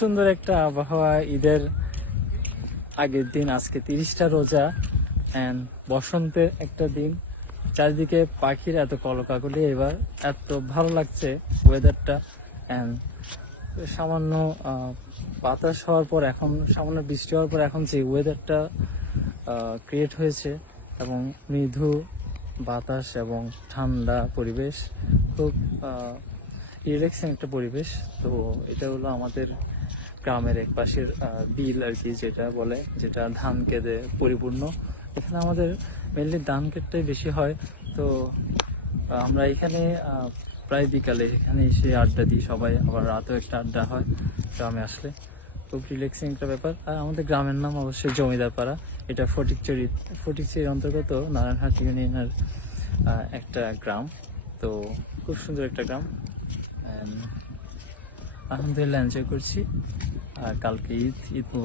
সুন্দর একটা আবহাওয়া, ঈদের আগের দিন, আজকে 30টা রোজা অ্যান্ড বসন্তের একটা দিন। চারিদিকে পাখির এত কলকাকলি, এবার এত ভালো লাগছে ওয়েদারটা। অ্যান্ড সামান্য বাতাস হওয়ার পর, এখন সামান্য বৃষ্টি হওয়ার পর এখন যে ওয়েদারটা ক্রিয়েট হয়েছে, এবং মৃদু বাতাস এবং ঠান্ডা পরিবেশ, খুব রিল্যাক্সিং একটা পরিবেশ। তো এটা হলো আমাদের গ্রামের এক পাশের বিল আর কি, যেটা বলে, যেটা ধান খেতে পরিপূর্ণ। এখানে আমাদের মেনলি ধান ক্ষেতটাই বেশি হয়। তো আমরা এখানে প্রায় বিকালে এখানে এসে আড্ডা দিই সবাই, আবার রাতেও একটা আড্ডা হয় গ্রামে আসলে। খুব রিল্যাক্সিং একটা ব্যাপার। আর আমাদের গ্রামের নাম অবশ্যই জমিদার পাড়া। এটা ফটিকছড়ির অন্তর্গত নারায়ণহাট ইউনিয়নের একটা গ্রাম। তো খুব সুন্দর একটা গ্রাম, আলহামদুলিল্লাহ এনজয় করছি। আর কালকে ঈদ মুবারক।